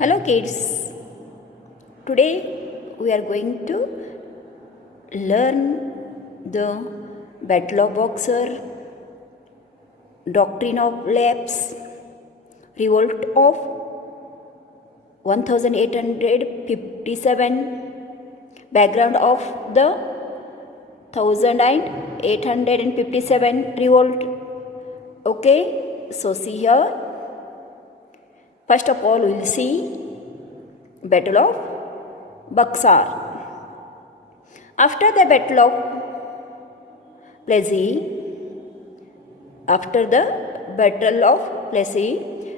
Hello kids, today we are going to learn the Battle of Buxar, Doctrine of Lapse, Revolt of 1857, background of the 1857 revolt. Okay, so see here. First of all, we will see Battle of Buxar. After the Battle of Buxar,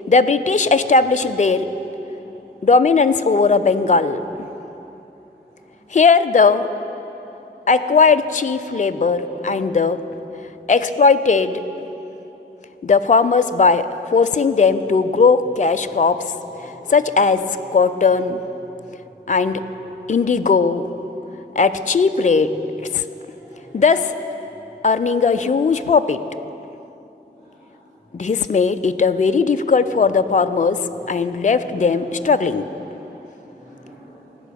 the British established their dominance over Bengal. Here the acquired cheap labor and exploited the farmers by forcing them to grow cash crops such as cotton and indigo at cheap rates, thus earning a huge profit. This made it very difficult for the farmers and left them struggling,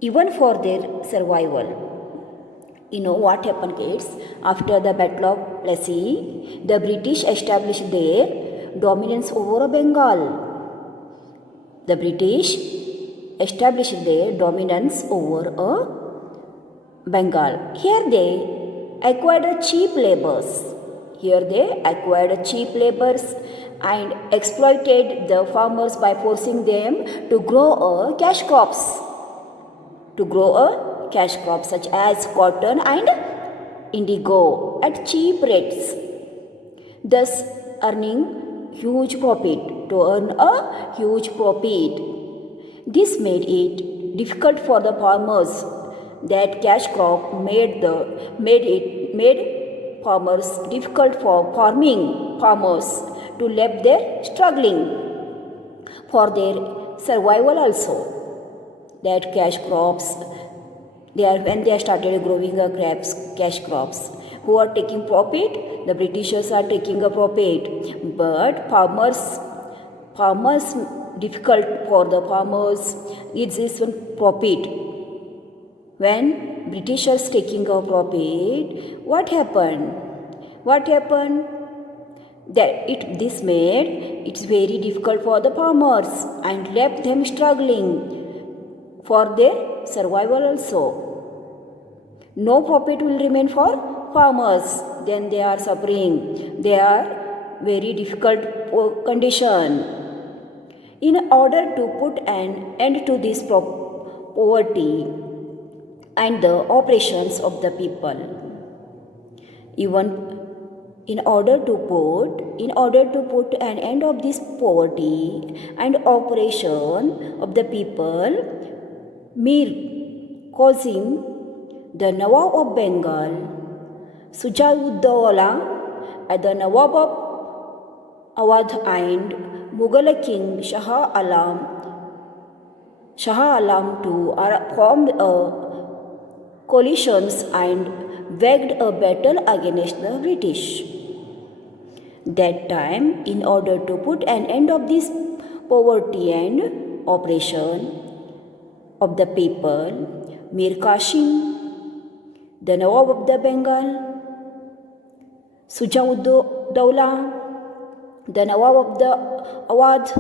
even for their survival. You know what happened, kids? After the Battle of Buxar, the British established their dominance over Bengal. The British established their dominance over Bengal. Here they acquired cheap laborers. And exploited the farmers by forcing them to grow cash crops. Cash crops such as cotton and indigo at cheap rates, thus earning huge profit. This made it difficult for the farmers. That cash crop made farmers difficult for farmers to leave their struggling for their survival also. That cash crops, when they started growing cash crops, who are taking profit? The Britishers are taking a profit, but farmers difficult for the farmers is this one profit. When Britishers taking a profit, what happened? This made it very difficult for the farmers and left them struggling for their survival also. No profit will remain for farmers. Then they are suffering. They are very difficult condition. In order to put an end to this poverty and the oppressions of the people, in order to put an end of this poverty and oppression of the people, Mir Qasim, the Nawab of Bengal, Sujauddaulah, the Nawab of Awadh, and Mughal King Shah Alam II formed a coalitions and waged a battle against the British. That time, in order to put an end of this poverty and oppression of the people, Mir Qasim, the Nawab of the Bengal, Sujauddaulah, the Nawab of the Awadh,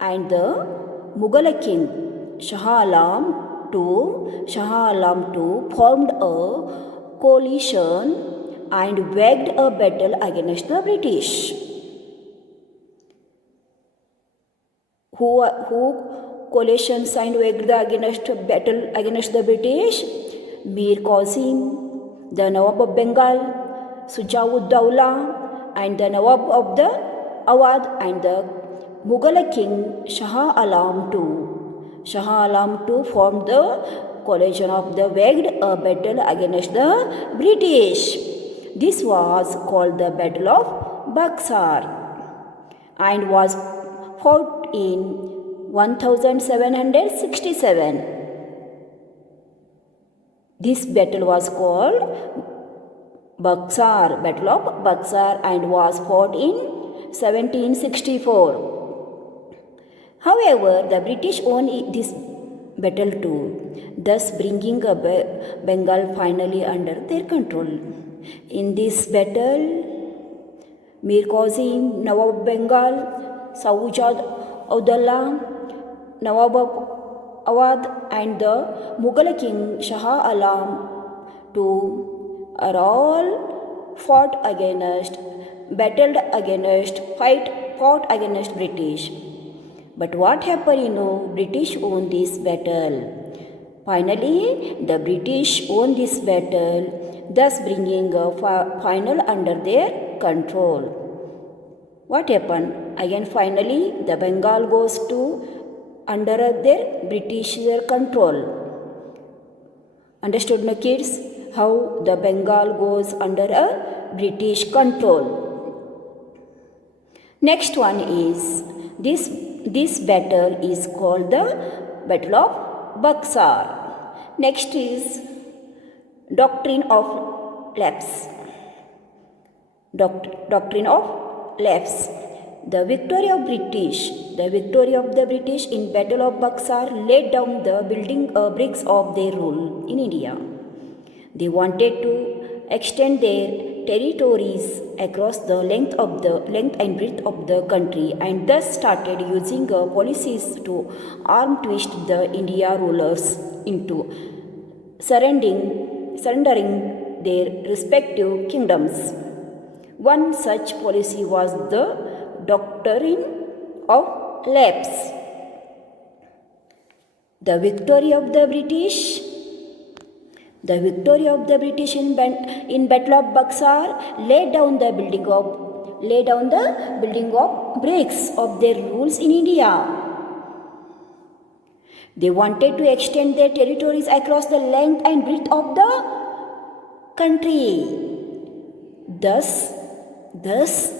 and the Mughal King Shah Alam II formed a coalition and waged a battle against the British. Who coalitions and waged the battle against the British? Mir Qasim, the Nawab of Bengal, Sujauddaulah, and the Nawab of the Awadh, and the Mughal King Shah Alam II. Shah Alam II formed the coalition of the waged a battle against the British. This was called the Battle of Buxar and was fought in 1767. This battle was called Battle of Buxar, and was fought in 1764. However, the British won this battle too, thus bringing Bengal finally under their control. In this battle, Mir Qasim, Nawab Bengal, Saujad Abdullah, Nawab Awad, and the Mughal king Shah Alam too are all fought against British. But what happened? British won this battle. Finally, the British won this battle, thus bringing a final under their control. What happened? Again, finally, the Bengal goes to under their British control. Understood, no kids? How the Bengal goes under a British control. Next one is this battle is called the Battle of Buxar. Next is doctrine of lapse. Doctrine of lapse. The victory of the British in Battle of Buxar laid down the building bricks of their rule in India. They wanted to extend their territories across the length and breadth of the country, and thus started using policies to arm twist the India rulers into surrendering their respective kingdoms. One such policy was the doctrine of lapse. The victory of the British in Battle of Buxar laid down the building of bricks of their rules in India. They wanted to extend their territories across the length and breadth of the country. Thus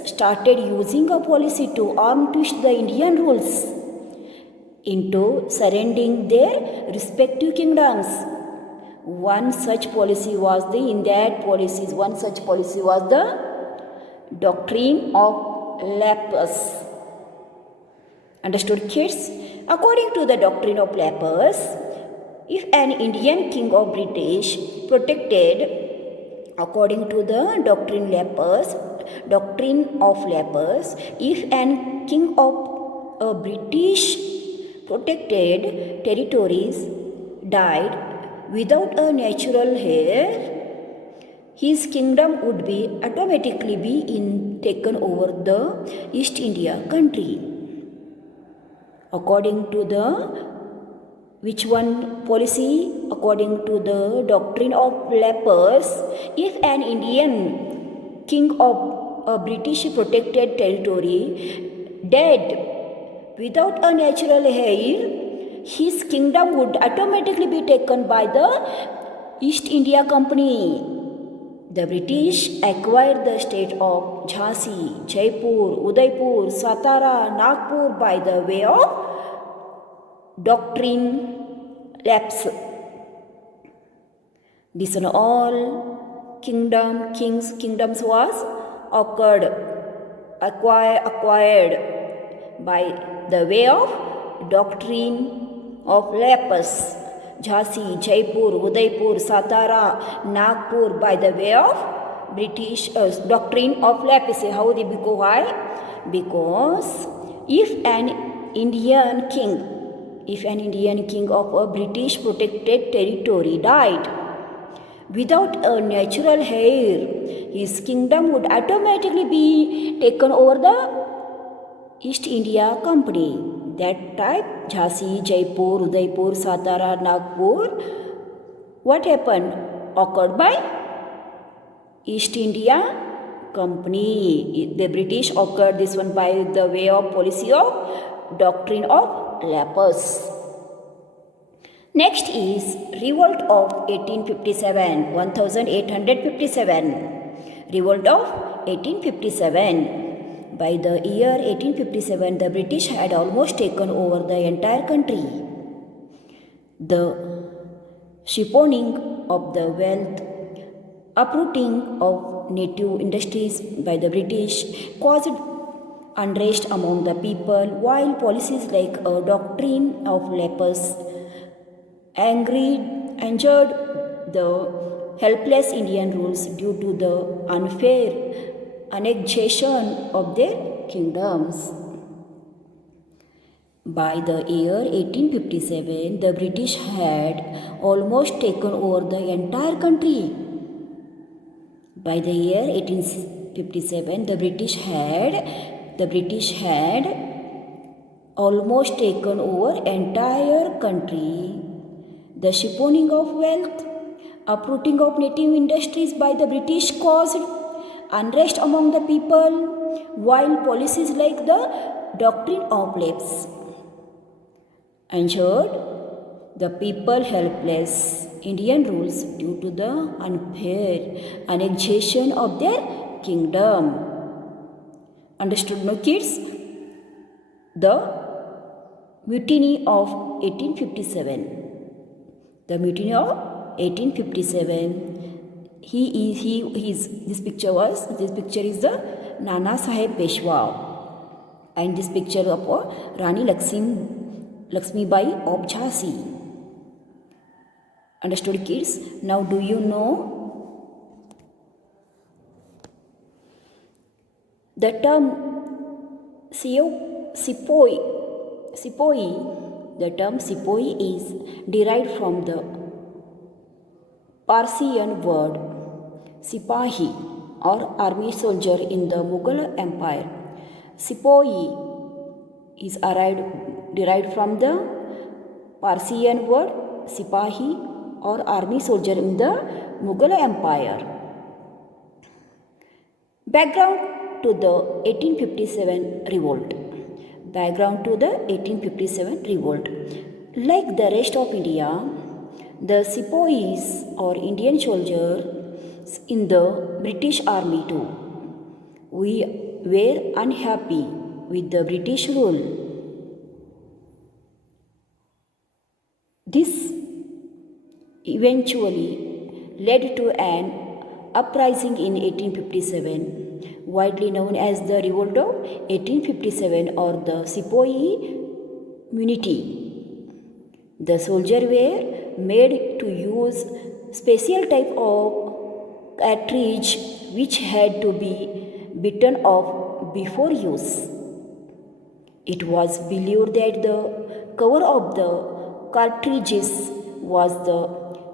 started using a policy to arm twist the Indian rules into surrendering their respective kingdoms. One such policy was the doctrine of lapse. Understood, kids? According to the doctrine of lapse, if an Indian king of British protected, according to the doctrine of lapse, if an king of a British protected territories died without a natural heir, his kingdom would automatically be taken over the East India country. According to the which one policy? According to the doctrine of lapse, if an Indian king of a British protected territory died without a natural heir, his kingdom would automatically be taken by the East India Company. The British acquired the state of Jhansi, Jaipur, Udaipur, Satara, Nagpur by the way of doctrine lapse. These are all kingdoms was acquired by the way of doctrine of lapse. Jhansi, Jaipur, Udaipur, Satara, Nagpur by the way of British doctrine of lapse. How they go? Why? Because if an Indian king of a British protected territory died without a natural heir, his kingdom would automatically be taken over the East India Company. That type, Jhansi, Jaipur, Udaipur, Satara, Nagpur, what happened? Occurred by East India Company. The British occurred this one by the way of policy of doctrine of lapse. Next is Revolt of 1857. Revolt of 1857. By the year 1857, the British had almost taken over the entire country. The shipowning of the wealth, uprooting of native industries by the British caused unrest among the people, while policies like a doctrine of lepers injured the helpless Indian rulers due to the unfair annexation of their kingdoms. By the year 1857, the British had almost taken over the entire country. By the year 1857, the British had almost taken over entire country. The shipowning of wealth, uprooting of native industries by the British caused unrest among the people, while policies like the doctrine of lapse injured the people helpless Indian rules due to the unfair annexation of their kingdom. Understood, no kids? The mutiny of 1857. The mutiny of 1857. This picture is the Nana Saheb Peshwa, and this picture of Rani Lakshmibai of Jhansi. Understood, kids? Now do you know the term Sepoy? The term Sepoy is derived from the Persian word Sipahi or army soldier in the Mughal Empire. Sepoy is derived from the Persian word Sipahi or army soldier in the Mughal Empire. Background to the 1857 revolt. Background to the 1857 revolt. Like the rest of India, the Sepoys or Indian soldiers in the British Army too, we were unhappy with the British rule. This eventually led to an uprising in 1857, widely known as the Revolt of 1857 or the Sepoy Mutiny. The soldiers were made to use special type of cartridge which had to be bitten off before use. It was believed that the cover of the cartridges was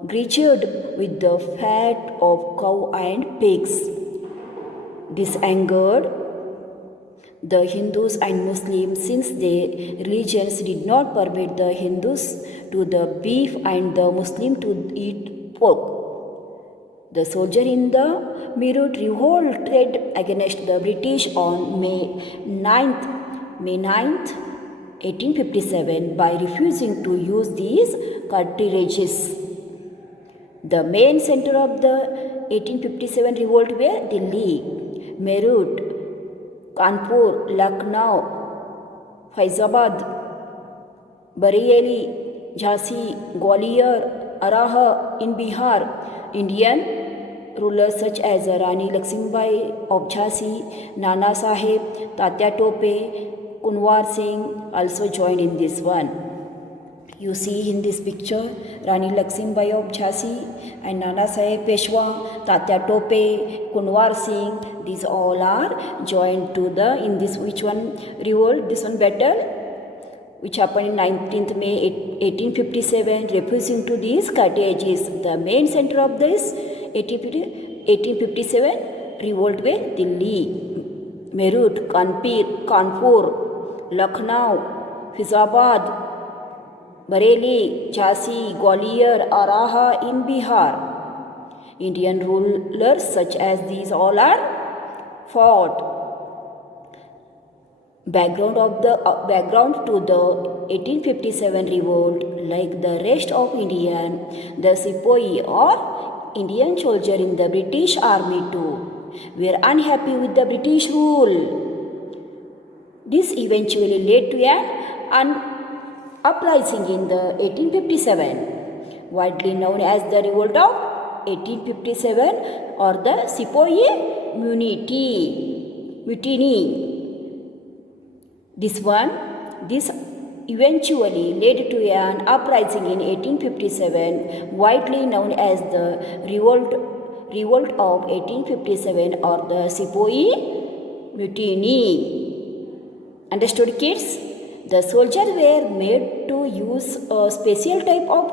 greased with the fat of cow and pigs. This angered the Hindus and Muslims since their religions did not permit the Hindus to the beef and the Muslims to eat pork. The soldiers in the Meerut revolted against the British on May 9th, 1857 by refusing to use these cartridges. The main center of the 1857 revolt were Delhi, Meerut, Kanpur, Lucknow, Faizabad, Bareilly, Jhansi, Gwalior, Araha in Bihar. Indian rulers such as Rani Lakshmibai of Jhansi, Nana Saheb, Tatya Tope, Kunwar Singh also joined in this one. You see in this picture Rani Lakshmibai of Jhansi and Nana Saheb Peshwa, Tatya Tope, Kunwar Singh. These all are joined to the in this which one revolt, this one battle which happened in 19th May 1857, refusing to these cartridges. The main center of this 1857 revolt were Delhi, Meerut, Kanpur, Lucknow, Faizabad, Bareilly, Jhansi, Gwalior, Araha in Bihar. Indian rulers such as these all are fought. Background to the 1857 revolt, like the rest of India, the Sepoy or Indian soldier in the British Army too were unhappy with the British rule. This eventually led to an uprising in the 1857, widely known as the Revolt of 1857 or the Sepoy Mutiny. This eventually led to an uprising in 1857, widely known as the Revolt of 1857 or the Sepoy Mutiny. Understood, kids? The soldiers were made to use a special type of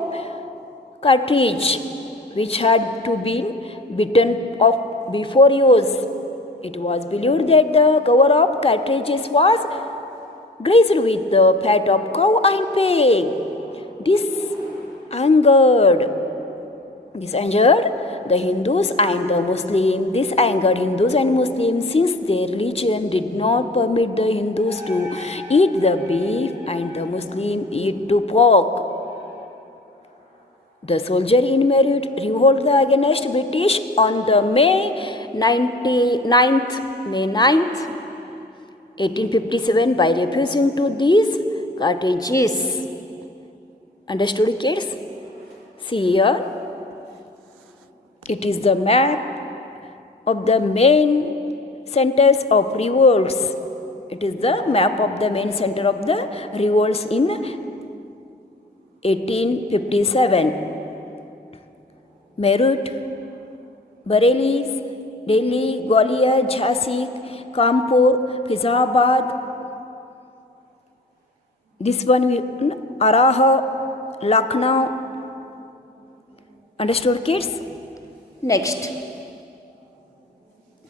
cartridge which had to be bitten off before use. It was believed that the cover of cartridges was greased with the fat of cow and pig. Angered this angered the Hindus and the Muslims. This angered Hindus and Muslims since their religion did not permit the Hindus to eat the beef and the Muslims eat the pork. The soldier in Meerut revolted against British on the May 9th, 1857 by refusing to these cartridges. Understood, kids? See here. It is the map of the main centers of revolts. It is the map of the main center of the revolts in 1857. Meerut, Bareilly, Delhi, Gwalior, Jhansi, Kanpur, Fizabad. This one, Araha, Lucknow. Understood, kids? Next,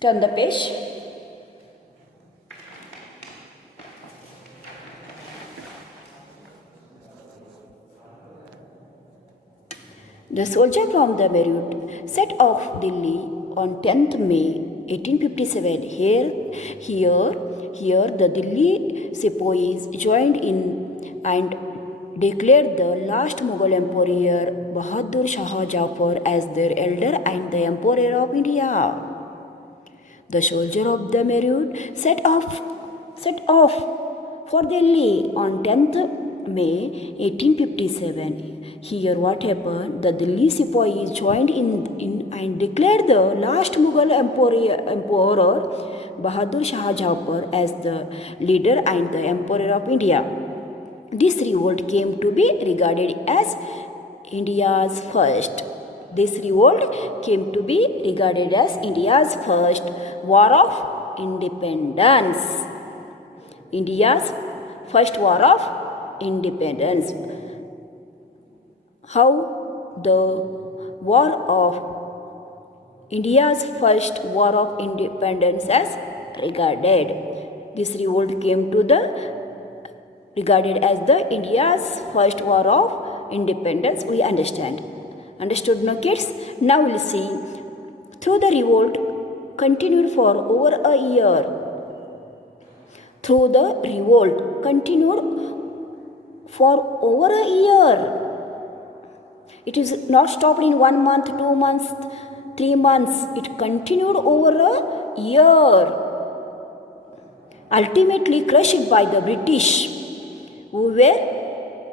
turn the page. The soldier from the Meerut set off Delhi on 10th May 1857. Here the Delhi Sepoys joined in and declared the last Mughal Emperor Bahadur Shah Jafar as their elder and the Emperor of India. The soldier of the Meerut set off for Delhi on 10th May 1857. Here what happened? The Delhi Sepoys joined in and declared the last Mughal Emperor Bahadur Shah Jafar as the leader and the Emperor of India. This revolt came to be regarded as India's first. War of independence. India's first war of independence. How the war of India's first war of independence as regarded. This revolt came to the regarded as the India's first war of independence. We understand. Understood now, kids? Now we'll see. Through the revolt continued for over a year. It is not stopped in 1 month, 2 months, 3 months. It continued over a year. Ultimately crushed by the British, who were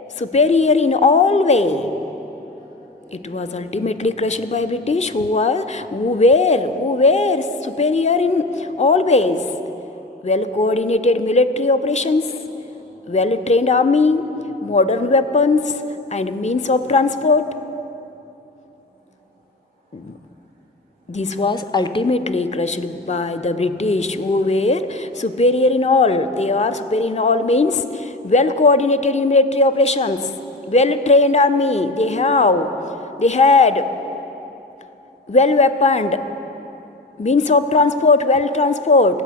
superior in all ways. It was ultimately crushed by British who were superior in all ways. Well-coordinated military operations, well-trained army, modern weapons and means of transport. This was ultimately crushed by the British who were superior in all. They are superior in all means well-coordinated in military operations, well-trained army. They had well-weaponed means of transport, well-transport.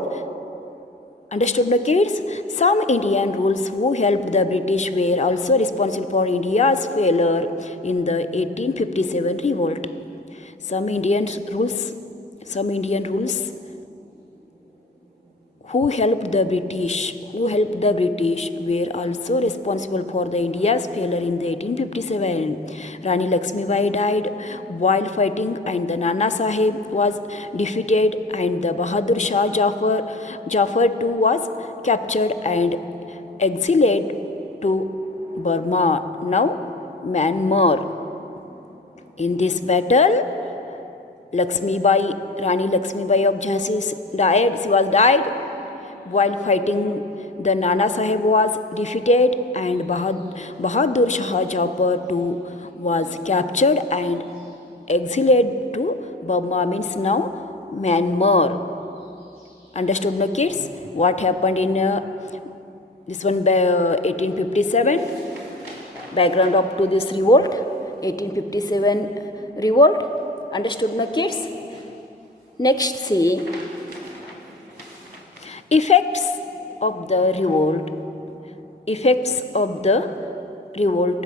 Understood the kids? Some Indian rules who helped the British were also responsible for India's failure in the 1857 revolt. Some Indian rules who helped the British were also responsible for the India's failure in the 1857. Rani Lakshmibai died while fighting and the Nana Sahib was defeated and the Bahadur Shah Jafar too was captured and exiled to Burma, now Myanmar. In this battle, Rani Lakshmibai of Jhansi died. She was died while fighting, the Nana Sahib was defeated and Bahadur Shah Jafar too was captured and exiled to Burma, means now Myanmar. Understood, no kids? What happened in this one by 1857? Background up to this revolt, 1857 revolt. Understood, no kids? Next, see effects of the revolt. Effects of the revolt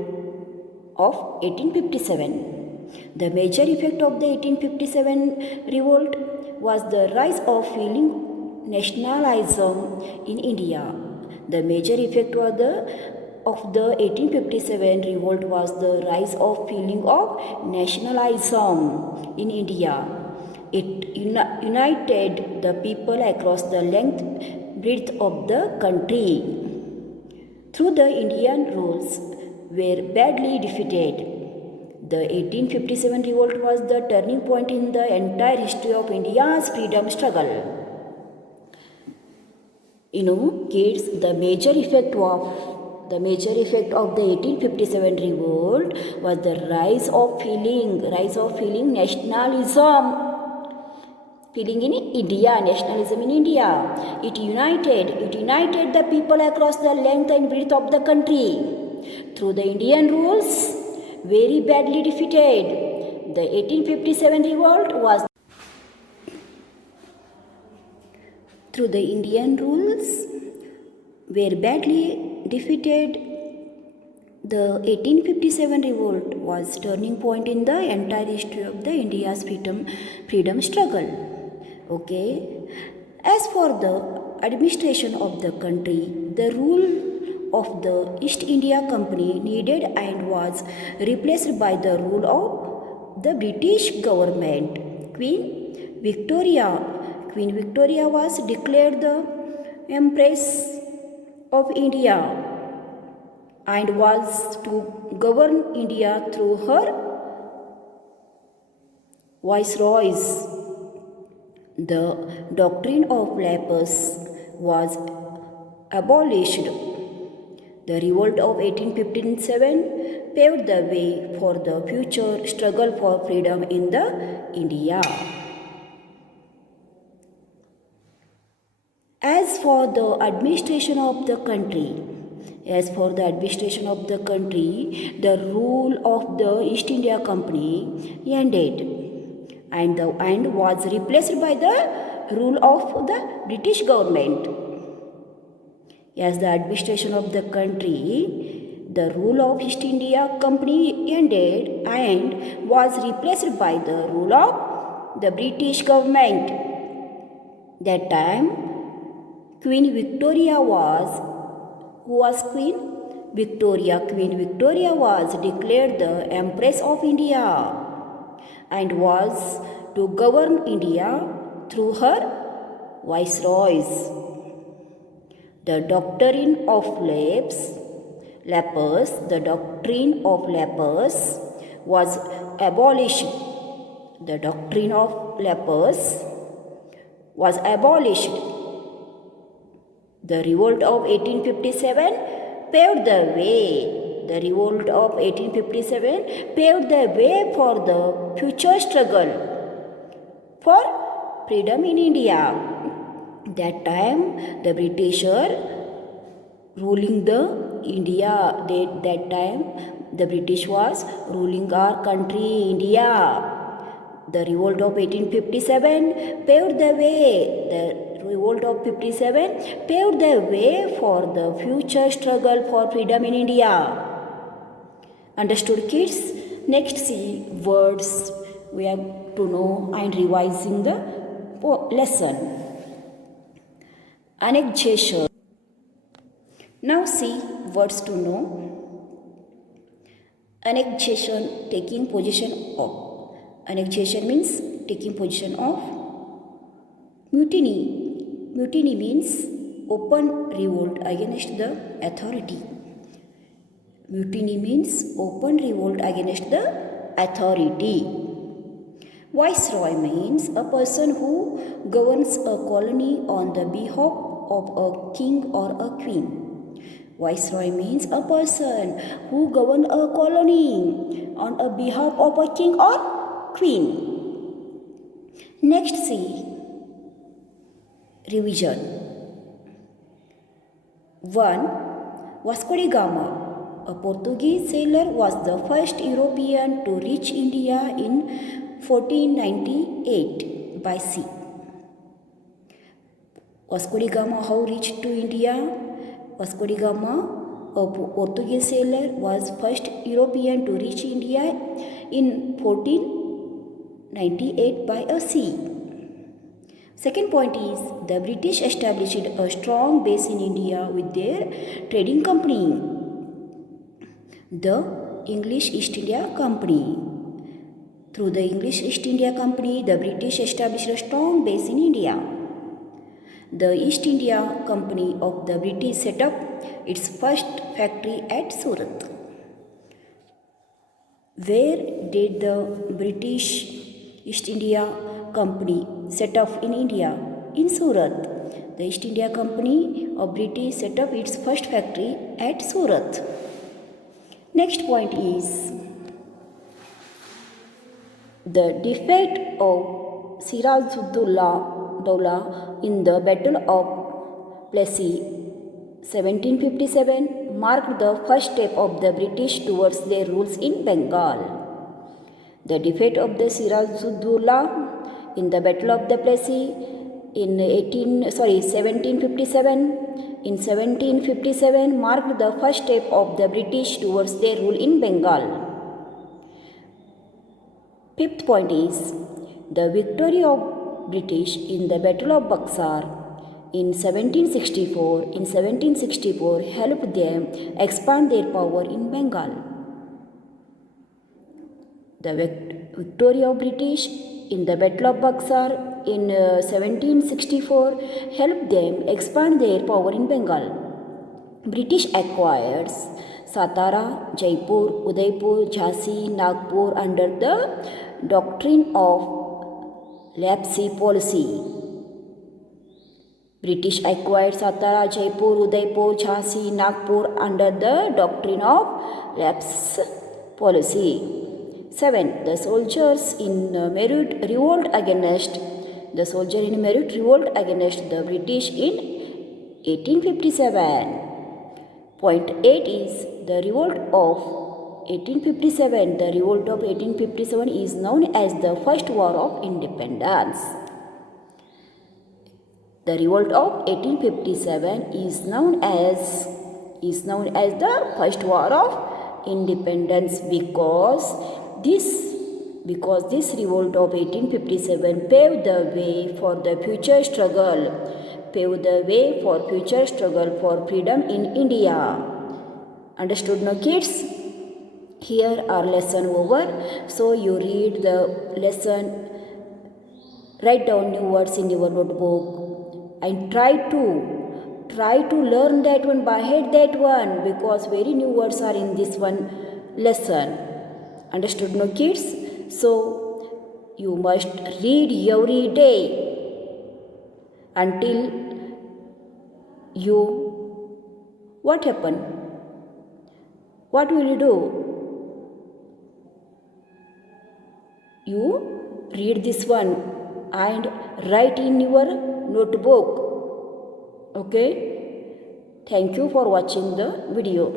of 1857. The major effect of the 1857 revolt was the rise of feeling nationalism in India. The major effect of the 1857 revolt was the rise of feeling of nationalism in India. It united the people across the breadth of the country. Through the Indian rules were badly defeated. The 1857 revolt was the turning point in the entire history of India's freedom struggle. Kids, the major effect of the 1857 revolt was the rise of feeling nationalism. Feeling in India, nationalism in India. It united the people across the length and breadth of the country. Through the Indian rules, very badly defeated. The 1857 revolt was through the Indian rules were badly defeated. The 1857 revolt was turning point in the entire history of the India's freedom struggle. Okay. As for the administration of the country, the rule of the East India Company needed and was replaced by the rule of the British government. Queen Victoria was declared the Empress of India and was to govern India through her viceroys. The doctrine of lapse was abolished. The revolt of 1857 paved the way for the future struggle for freedom in the India. As for the administration of the country, the rule of the East India Company ended and was replaced by the rule of the British government. As the administration of the country, the rule of East India Company ended and was replaced by the rule of the British government. That time, Queen Victoria was declared the Empress of India and was to govern India through her viceroys. The doctrine of lapse was abolished. The doctrine of lapse was abolished. The revolt of 1857 paved the way. For the future struggle for freedom in India. That time, the British ruling the India. That time, the British was ruling our country, India. The revolt of 1857 paved the way. Paved the way for the future struggle for freedom in India. Understood, kids? Next, see words we have to know and revising the lesson. Annexation. Now see words to know. Annexation, taking possession of. Annexation means taking possession of. Mutiny. Mutiny means open revolt against the authority. Mutiny means open revolt against the authority. Viceroy means a person who governs a colony on the behalf of a king or a queen. Viceroy means a person who governs a colony on a behalf of a king or queen. Next, see revision. 1. Vasco da Gama, a Portuguese sailor, was the first European to reach India in 1498 by sea. Vasco da Gama, how reached to India? Vasco da Gama, a Portuguese sailor, was first European to reach India in 1498 by a sea. Second point is, the British established a strong base in India with their trading company, the English East India Company. Through the English East India Company, the British established a strong base in India. The East India Company of the British set up its first factory at Surat. Where did the British East India Company set up in India? In Surat. The East India Company of British set up its first factory at Surat. Next point is the defeat of Siraj-ud-Dowlah in the Battle of Buxar 1757 marked the first step of the British towards their rules in Bengal. The defeat of the Siraj-ud-Dowlah in the Battle of the Buxar in 1757 marked the first step of the British towards their rule in Bengal. Fifth point is the victory of British in the Battle of Buxar in 1764 helped them expand their power in Bengal. The victory of British in the Battle of Buxar in 1764 helped them expand their power in Bengal. British acquired Satara, Jaipur, Udaipur, Jhansi, Nagpur under the doctrine of lapse policy. British acquired Satara, Jaipur, Udaipur, Jhansi, Nagpur under the doctrine of lapse policy. 7. The soldiers in Meerut revolt against the British in 1857. Point 8 is the revolt of 1857. The revolt of 1857 is known as the First War of Independence. The revolt of 1857 is known as the First War of Independence because this revolt of 1857 paved the way for future struggle for freedom in India. Understood now, kids? Here our lesson over. So you read the lesson, write down new words in your notebook and try to learn that one, by head that one, because very new words are in this one lesson. Understood now, kids? So you must read every day until what happened? What will you do? You read this one and write in your notebook. Okay? Thank you for watching the video.